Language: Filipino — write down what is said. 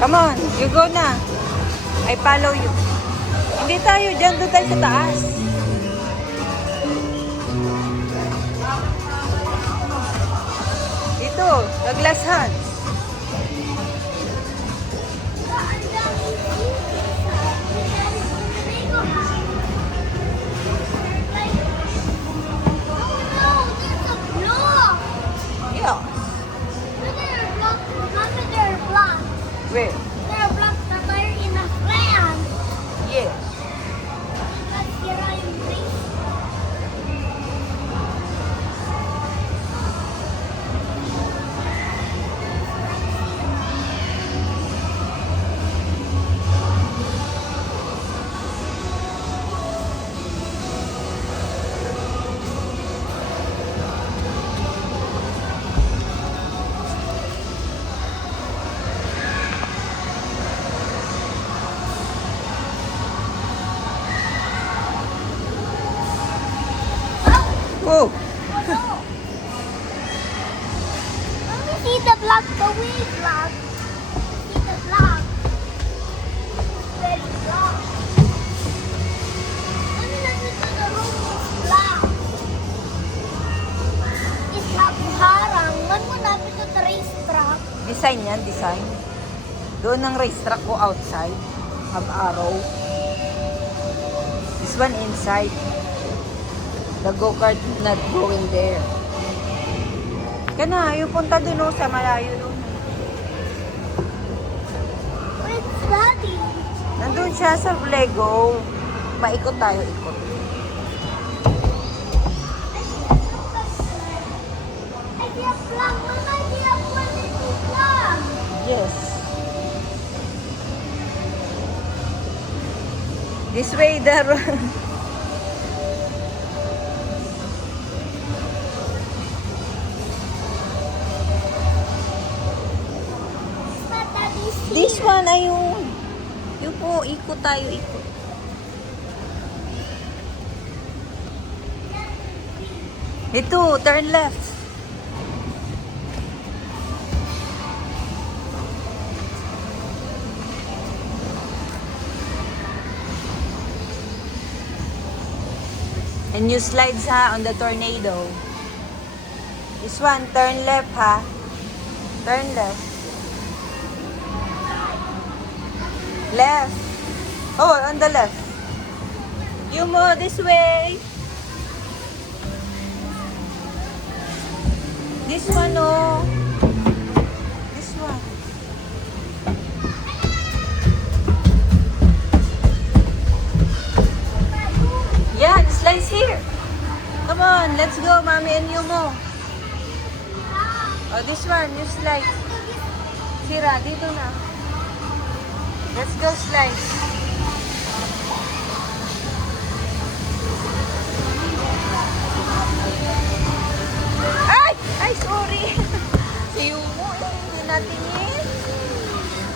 Come on, you go na. I follow you. Hindi tayo dyan, doon tayo sa taas. Ito, Douglas Hands. Yeah. Where? Yes. Oh. Let me see the block, the wing block. See the block. Very block. Let me to the room is block. It's not harang. When mo napit to the racetrack? Design yan, design. Doon ang racetrack ko outside. Have arrow. This one inside. The go-kart not going there. Kana, yung punta dun sa malayo dun. Where's Daddy? Nandun siya sa Lego. Maikot tayo, ikot. I see a block. Mama, I see a block. Yes. This way, the It's not Daddy's here. this one ay yung po, ikot tayo, ikot. Ito, turn left. And you slides ha on the tornado. This one, turn left ha. Turn left. Left. Oh, on the left. You move this way. This one, oh. This one. Yeah, the slide's here. Come on, let's go, Mommy and Yumo. Oh, this one, you slide. Sira, dito na. Let's go slide.